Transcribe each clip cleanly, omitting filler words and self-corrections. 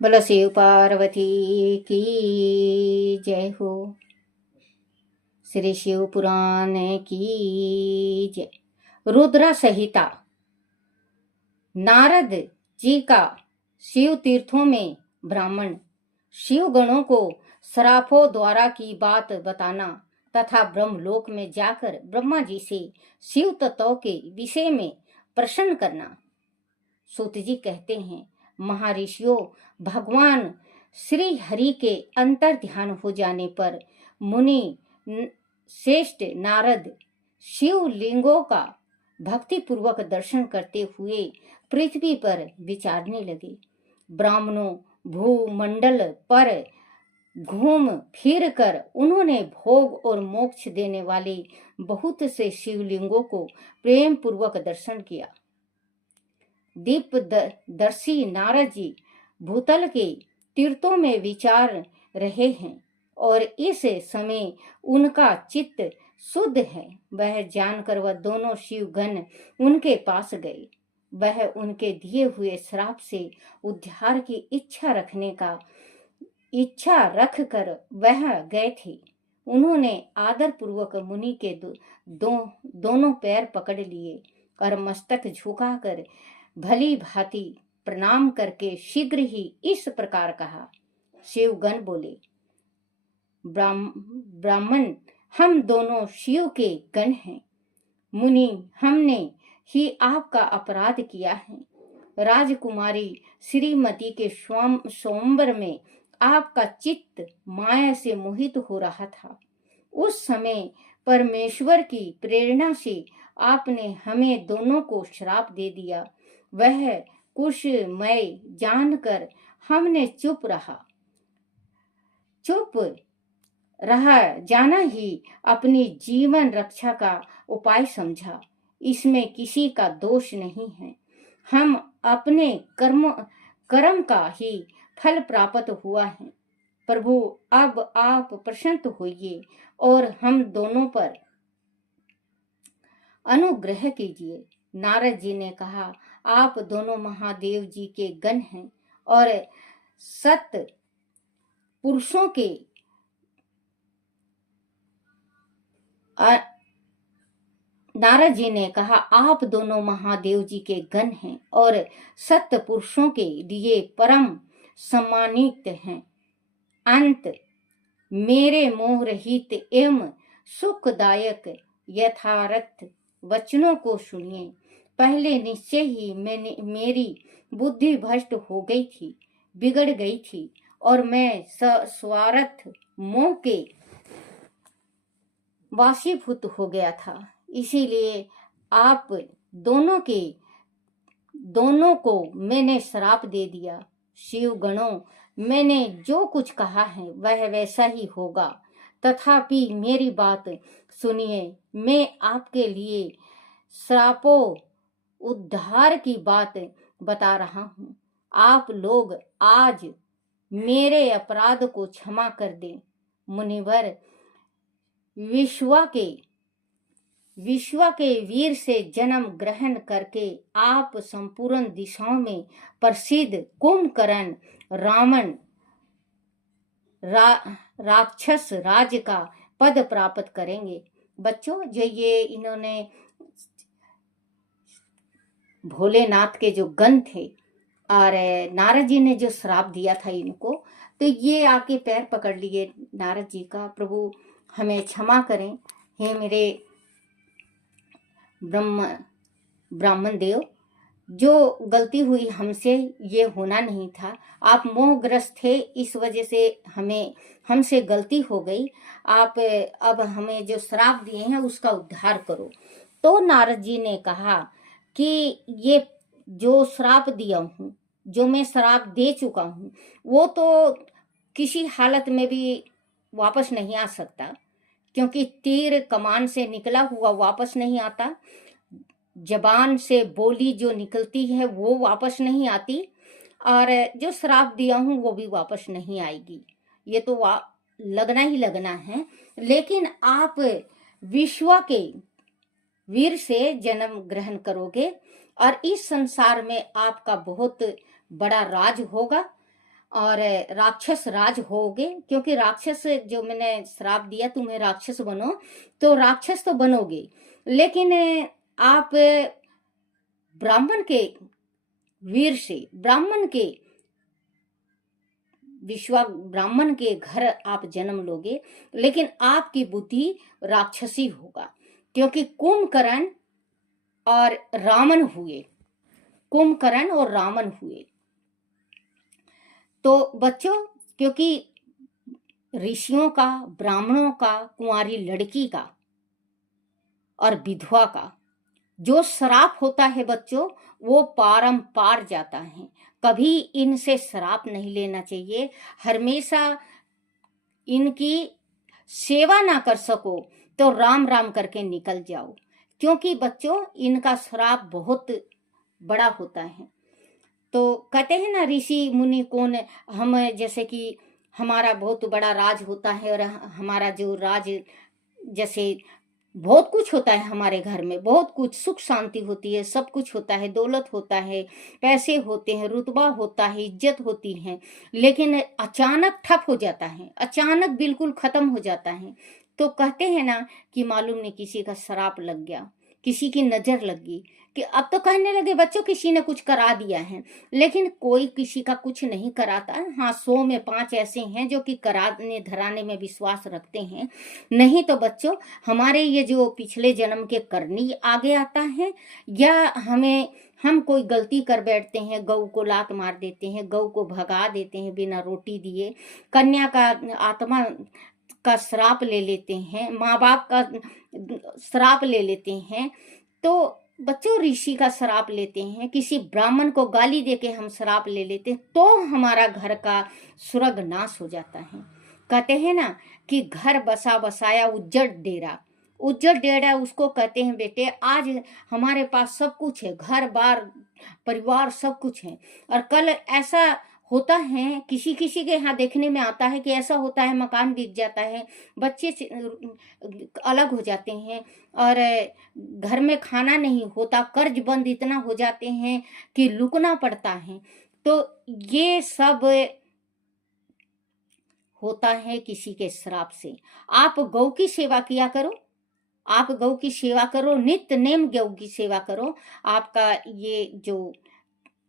बोलो शिव पार्वती की जय हो। श्री शिव पुराण की जय। रुद्र संहिता। नारद जी का शिव तीर्थों में ब्राह्मण शिव गणों को श्रापों द्वारा की बात बताना तथा ब्रह्मलोक में जाकर ब्रह्मा जी से शिव तत्व के विषय में प्रश्न करना। सूत जी कहते हैं, महर्षियों, भगवान श्री हरि के अंतर ध्यान हो जाने पर मुनि श्रेष्ठ नारद शिवलिंगों का भक्ति पूर्वक दर्शन करते हुए पृथ्वी पर विचारने लगे। ब्राह्मणों भूमंडल पर घूम फिर कर उन्होंने भोग और मोक्ष देने वाले बहुत से शिवलिंगों को प्रेम पूर्वक दर्शन किया। दीपदर्शी नारद जी भूतल के तीर्थों में विचार रहे हैं और इस समय उनका चित्त शुद्ध है। वह जानकर वह दोनों शिवगण उनके पास गए। वह उनके दिए हुए श्राप से उद्धार की इच्छा रख कर वह गए थे। उन्होंने आदर पूर्वक मुनि के दोनों पैर पकड़ लिए और मस्तक झुकाकर भली भांति प्रणाम करके शीघ्र ही इस प्रकार कहा। शिवगण बोले, ब्राह्मण, हम दोनों शिव के गण हैं। मुनि, हमने ही आपका अपराध किया है। राजकुमारी श्रीमती के स्वयंवर में आपका चित्त माया से मोहित हो रहा था। उस समय परमेश्वर की प्रेरणा से आपने हमें दोनों को श्राप दे दिया। वह कुशमय जानकर हमने चुप रहा जाना ही अपनी जीवन रक्षा का उपाय समझा। इसमें किसी का दोष नहीं है। हम अपने कर्म का ही फल प्राप्त हुआ है। प्रभु, अब आप प्रसन्न होइए और हम दोनों पर अनुग्रह कीजिए। नारद जी ने कहा, आप दोनों महादेव जी के गण हैं और सत पुरुषों के नारद जी ने कहा, आप दोनों महादेव जी के गण हैं और सत्य पुरुषों के लिए परम सम्मानित हैं। अंत मेरे मोह रहित एवं सुखदायक यथार्थ वचनों को सुनिए। पहले निश्चय ही मेरी बुद्धि भ्रष्ट हो गई थी, बिगड़ गई थी और मैं स्वार्थ मोह के वाशीभूत हो गया था। इसीलिए आप दोनों को मैंने श्राप दे दिया। शिव गणों, मैंने जो कुछ कहा है वह वैसा ही होगा। तथापि मेरी बात सुनिए। मैं आपके लिए श्रापों उद्धार की बात बता रहा हूँ। आप लोग आज मेरे अपराध को क्षमा कर दें। मुनिवर, विश्व के वीर से जन्म ग्रहण करके आप संपूर्ण दिशाओं में प्रसिद्ध कुंभकर्ण रावण राक्षस राज का पद प्राप्त करेंगे। बच्चों, जो ये इन्होंने भोलेनाथ के जो गण थे और नारद जी ने जो श्राप दिया था इनको, तो ये आके पैर पकड़ लिए नारद जी का, प्रभु हमें क्षमा करें। हे मेरे ब्राह्मण देव, जो गलती हुई हमसे ये होना नहीं था। आप मोहग्रस्त थे, इस वजह से हमसे गलती हो गई। आप अब हमें जो श्राप दिए हैं उसका उद्धार करो। तो नारद जी ने कहा कि ये जो श्राप दिया हूँ, जो मैं श्राप दे चुका हूँ, वो तो किसी हालत में भी वापस नहीं आ सकता, क्योंकि तीर कमान से निकला हुआ वापस नहीं आता। जबान से बोली जो निकलती है वो वापस नहीं आती, और जो श्राप दिया हूँ वो भी वापस नहीं आएगी। ये तो लगना ही लगना है। लेकिन आप विश्व के वीर से जन्म ग्रहण करोगे और इस संसार में आपका बहुत बड़ा राज होगा और राक्षस राज होगे, क्योंकि राक्षस जो मैंने श्राप दिया तुम्हें राक्षस बनो, तो राक्षस तो बनोगे, लेकिन आप ब्राह्मण के वीर से, ब्राह्मण के ब्राह्मण के घर आप जन्म लोगे, लेकिन आपकी बुद्धि राक्षसी होगा, क्योंकि कुंभकर्ण और रावण हुए, कुंभकर्ण और रावण हुए। तो बच्चों, क्योंकि ऋषियों का, ब्राह्मणों का, कुंवारी लड़की का और विधवा का जो श्राप होता है बच्चों, वो पारंपार जाता है। कभी इनसे श्राप नहीं लेना चाहिए। हमेशा इनकी सेवा ना कर सको तो राम राम करके निकल जाओ, क्योंकि बच्चों इनका श्राप बहुत बड़ा होता है। तो कहते हैं ना, ऋषि मुनि कौन, हम जैसे कि हमारा बहुत बड़ा राज होता है, और हमारा जो राज, जैसे बहुत कुछ होता है हमारे घर में, बहुत कुछ सुख शांति होती है, सब कुछ होता है, दौलत होता है, पैसे होते हैं, रुतबा होता है, इज्जत होती है, लेकिन अचानक ठप हो जाता है, अचानक बिल्कुल खत्म हो जाता है। तो कहते हैं ना कि मालूम नहीं किसी का श्राप लग गया, किसी की नजर लग गई, कि अब तो कहने लगे बच्चों किसी ने कुछ करा दिया है, लेकिन कोई किसी का कुछ नहीं कराता। हाँ, 100 में 5 ऐसे हैं जो कि कराने धराने में विश्वास रखते हैं। नहीं तो बच्चों, हमारे ये जो पिछले जन्म के करनी आगे आता है, या हम कोई गलती कर बैठते हैं, गऊ को लात मार देते हैं, गऊ को भगा देते हैं बिना रोटी दिए, कन्या का आत्मा का श्राप ले लेते हैं, माँ बाप का श्राप ले लेते हैं, तो बच्चों ऋषि का श्राप लेते हैं, किसी ब्राह्मण को गाली देके हम श्राप ले लेते हैं, तो हमारा घर का स्वर्ग नाश हो जाता है। कहते हैं ना कि घर बसा बसाया उज्जड़ डेरा, उज्जड़ डेरा उसको कहते हैं बेटे। आज हमारे पास सब कुछ है, घर बार परिवार सब कुछ है, और कल ऐसा होता है, किसी किसी के यहाँ देखने में आता है कि ऐसा होता है, मकान बिक जाता है, बच्चे अलग हो जाते हैं, और घर में खाना नहीं होता, कर्ज बंद इतना हो जाते हैं कि लुकना पड़ता है। तो ये सब होता है किसी के श्राप से। आप गौ की सेवा किया करो, आप गौ की सेवा करो, नित्य नेम गौ की सेवा करो। आपका ये जो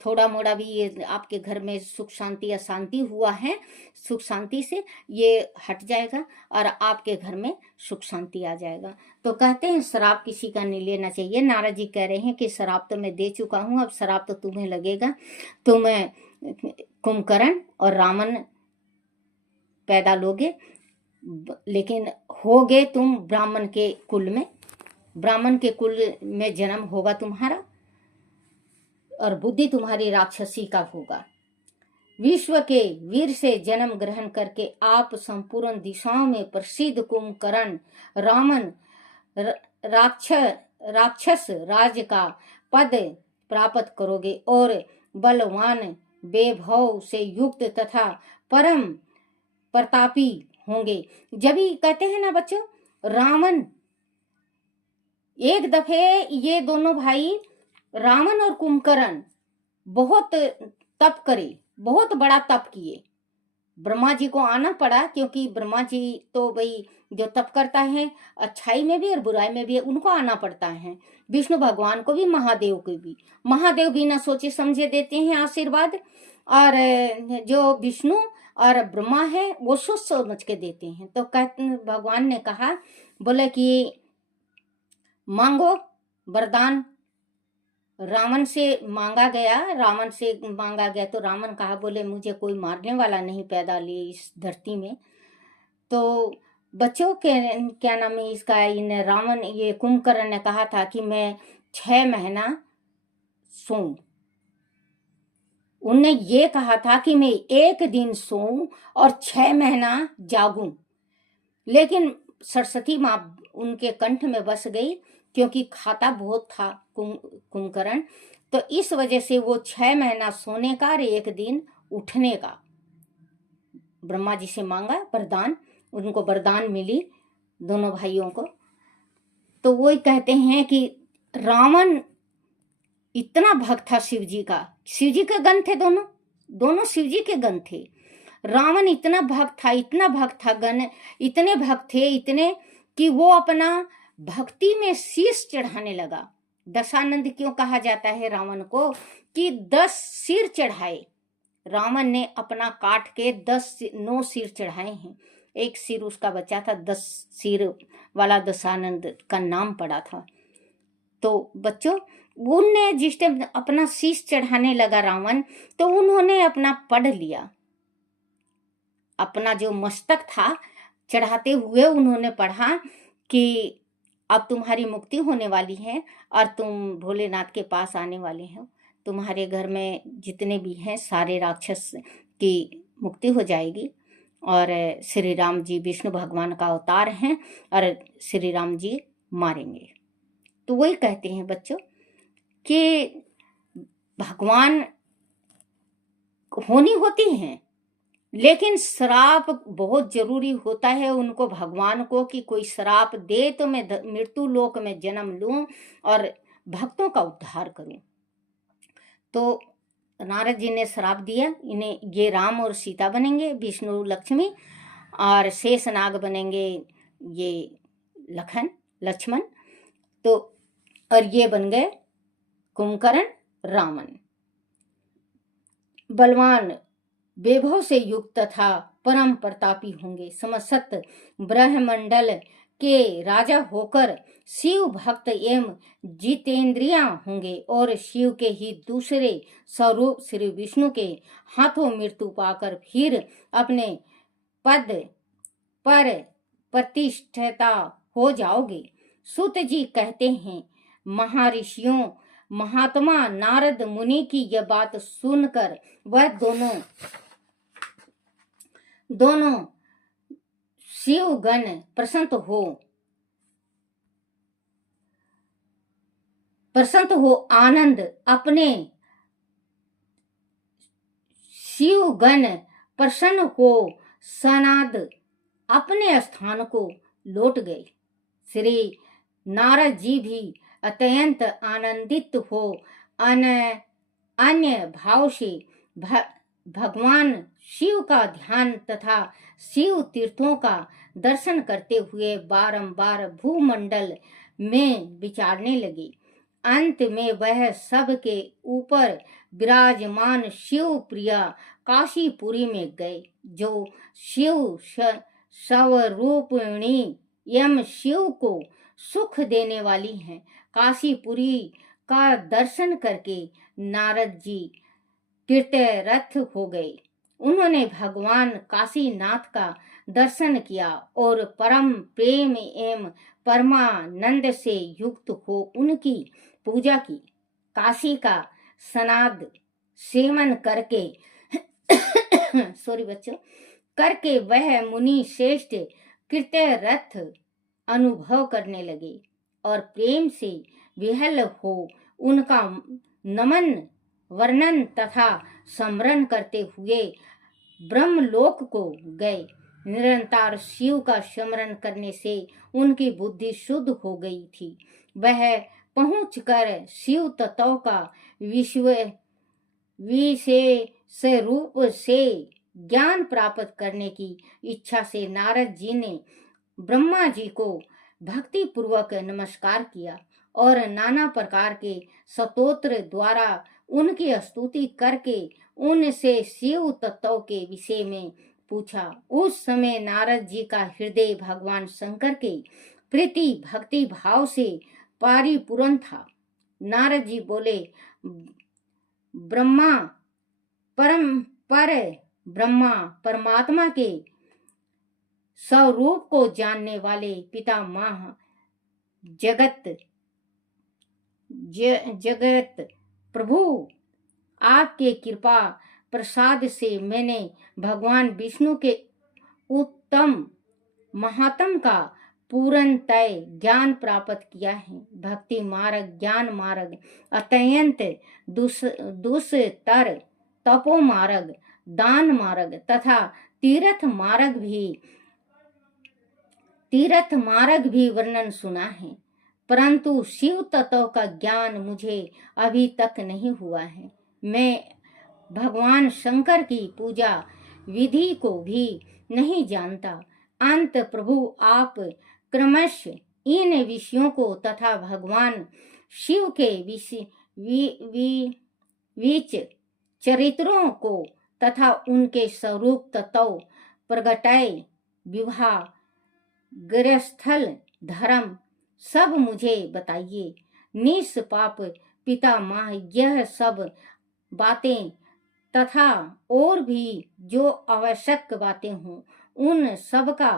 थोड़ा मोड़ा भी ये आपके घर में सुख शांति अशांति हुआ है, सुख शांति से ये हट जाएगा और आपके घर में सुख शांति आ जाएगा। तो कहते हैं श्राप किसी का नहीं लेना चाहिए। नारद जी कह रहे हैं कि श्राप तो मैं दे चुका हूँ, अब श्राप तो तुम्हें लगेगा। तुम कुंभकर्ण और रावण पैदा लोगे, लेकिन होगे तुम ब्राह्मण के कुल में, ब्राह्मण के कुल में जन्म होगा तुम्हारा, और बुद्धि तुम्हारी राक्षसी का होगा। विश्व के वीर से जन्म ग्रहण करके आप संपूर्ण दिशाओं में प्रसिद्ध कुंभकर्ण रावण राक्षस राज का पद प्राप्त करोगे, और बलवान वैभव से युक्त तथा परम प्रतापी होंगे। जब ही कहते हैं ना बच्चों, रावण एक दफे, ये दोनों भाई रावण और कुंभकर्ण बहुत तप करे, बहुत बड़ा तप किए। ब्रह्मा जी को आना पड़ा, क्योंकि ब्रह्मा जी तो भाई जो तप करता है अच्छाई में भी और बुराई में भी, उनको आना पड़ता है। विष्णु भगवान को भी, महादेव को भी, महादेव बिना सोचे समझे देते हैं आशीर्वाद, और जो विष्णु और ब्रह्मा है वो सोच समझ के देते हैं। तो कहते भगवान ने कहा, बोले कि मांगो वरदान। रावण से मांगा गया, तो रावण कहा, बोले मुझे कोई मारने वाला नहीं पैदा लिए इस धरती में। तो बच्चों के क्या नाम है इसका, इन रावण, ये कुंभकर्ण ने कहा था कि मैं 6 महीना सोऊं। उनने ये कहा था कि मैं 1 दिन सोऊं और 6 महीना जागूं, लेकिन सरस्वती माँ उनके कंठ में बस गई, क्योंकि खाता बहुत था कुंभकर्ण। तो इस वजह से वो 6 महीना सोने का और 1 दिन उठने का ब्रह्मा जी से मांगा वरदान, उनको वरदान मिली दोनों भाइयों को। तो वो कहते हैं कि रावण इतना भक्त था शिव जी का, शिव जी के गण थे दोनों, दोनों शिव जी के गण थे। रावण इतना भक्त था, इतना भक्त था, गण इतने भक्त थे, इतने कि वो अपना भक्ति में शीश चढ़ाने लगा। दशानंद क्यों कहा जाता है रावण को? कि 10 सिर चढ़ाए। रावण ने अपना काट के 9 सिर चढ़ाए हैं। एक सिर उसका बचा था, 10 सिर वाला दशानंद का नाम पड़ा था। तो बच्चों, उनने जिस टाइम अपना शीश चढ़ाने लगा रावण, तो उन्होंने अपना पढ़ लिया, अपना जो मस्तक था चढ़ाते हुए उन्होंने पढ़ा कि अब तुम्हारी मुक्ति होने वाली है और तुम भोलेनाथ के पास आने वाले हो। तुम्हारे घर में जितने भी हैं सारे राक्षस की मुक्ति हो जाएगी और श्री राम जी विष्णु भगवान का अवतार हैं और श्री राम जी मारेंगे। तो वही कहते हैं बच्चों कि भगवान होनी होती हैं, लेकिन श्राप बहुत जरूरी होता है उनको, भगवान को, कि कोई श्राप दे तो मैं मृत्यु लोक में जन्म लूं और भक्तों का उद्धार करूं। तो नारद जी ने श्राप दिया इन्हें, ये राम और सीता बनेंगे, विष्णु लक्ष्मी, और शेषनाग बनेंगे ये लक्ष्मण। तो और ये बन गए कुंभकर्ण रावण। बलवान, वैभव से युक्त तथा परम प्रतापी होंगे, समस्त ब्रह्मंडल के राजा होकर शिव भक्त एवं जितेंद्रिया होंगे और शिव के ही दूसरे स्वरूप श्री विष्णु के हाथों मृत्यु पाकर फिर अपने पद पर प्रतिष्ठिता हो जाओगे। सूत जी कहते हैं, महर्षियों महात्मा नारद मुनि की यह बात सुनकर वह दोनों शिवगण प्रसन्न हो आनंद अपने शिवगण प्रसन्न हो सनाद अपने स्थान को लौट गए। श्री नारद जी भी अत्यंत आनंदित हो अन्य भाव से भगवान शिव का ध्यान तथा शिव तीर्थों का दर्शन करते हुए बारंबार भूमंडल में विचारने लगे। अंत में वह सब के ऊपर विराजमान शिव प्रिया काशीपुरी में गए, जो शिव स्वरूपिणी एवं शिव को सुख देने वाली हैं। काशीपुरी का दर्शन करके नारद जी कृतरथ हो गए। उन्होंने भगवान काशीनाथ का दर्शन किया और परम प्रेम एवं परमानंद से युक्त हो उनकी पूजा की। काशी का सनाद सेवन करके करके वह मुनि श्रेष्ठ कृतरथ अनुभव करने लगे और प्रेम से विहल हो उनका नमन वर्णन तथा स्मरण करते हुए ब्रह्मलोक को गए। निरंतर शिव का स्मरण करने से उनकी बुद्धि शुद्ध हो गई थी। वह पहुंचकर शिव तत्व का विशेष रूप से ज्ञान प्राप्त करने की इच्छा से नारद जी ने ब्रह्मा जी को भक्ति पूर्वक नमस्कार किया और नाना प्रकार के स्तोत्र द्वारा उनकी स्तुति करके उनसे शिव तत्व के विषय में पूछा। उस समय नारद जी का हृदय भगवान शंकर के प्रीति भक्ति भाव से परिपूर्ण था। नारद जी बोले, ब्रह्मा परमात्मा के स्वरूप को जानने वाले पितामह जगत प्रभु, आपके कृपा प्रसाद से मैंने भगवान विष्णु के उत्तम महात्म का पूर्णतः ज्ञान प्राप्त किया है। भक्ति मार्ग, ज्ञान मार्ग, अत्यंत दुष्तर तपो मार्ग, दान मार्ग तथा तीर्थ मार्ग भी वर्णन सुना है, परंतु शिव तत्व का ज्ञान मुझे अभी तक नहीं हुआ है। मैं भगवान शंकर की पूजा विधि को भी नहीं जानता। अंत प्रभु आप क्रमश इन विषयों को तथा भगवान शिव के बीच चरित्रों को तथा उनके स्वरूप तत्व प्रगटाए विवाह गृहस्थल धर्म सब मुझे बताइए। निष्पाप पिता माँ यह सब बातें तथा और भी जो आवश्यक बातें हों उन सब का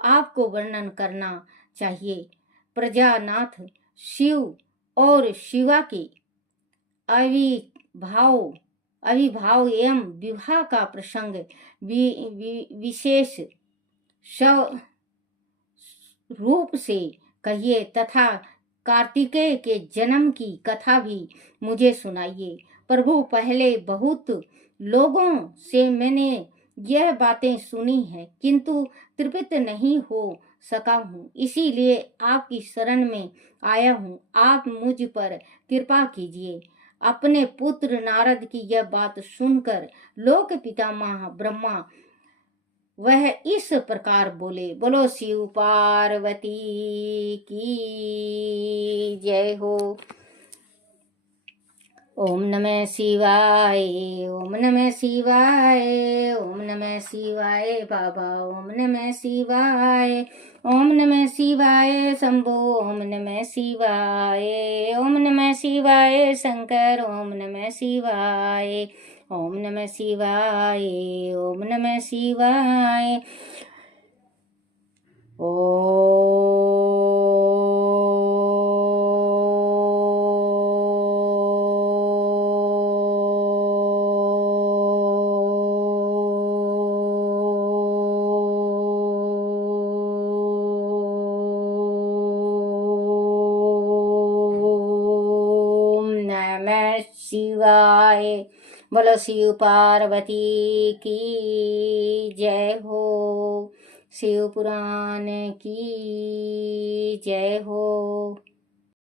आपको वर्णन करना चाहिए। प्रजानाथ शिव और शिवा की अविभाव एवं विवाह का प्रसंग विशेष रूप से कहिए तथा कार्तिकेय के जन्म की कथा भी मुझे सुनाइए। प्रभु पहले बहुत लोगों से मैंने यह बातें सुनी हैं किंतु तृप्त नहीं हो सका हूँ, इसीलिए आपकी शरण में आया हूँ। आप मुझ पर कृपा कीजिए। अपने पुत्र नारद की यह बात सुनकर लोक पितामह ब्रह्मा वह इस प्रकार बोले। बोलो शिव पार्वती की जय हो। ओम नमः शिवाय, ओम नमः शिवाय, ओम नमः शिवाय बाबा, ओम नमः शिवाय, ओम नमः शिवाय शंभो, ओम नमः शिवाय, ओम नमः शिवाय शंकर, ओम नमः शिवाय, ओम नमः शिवाय, ओम नमः शिवाय। शिवाय। बोलो शिव पार्वती की जय हो। शिव पुराण की जय हो।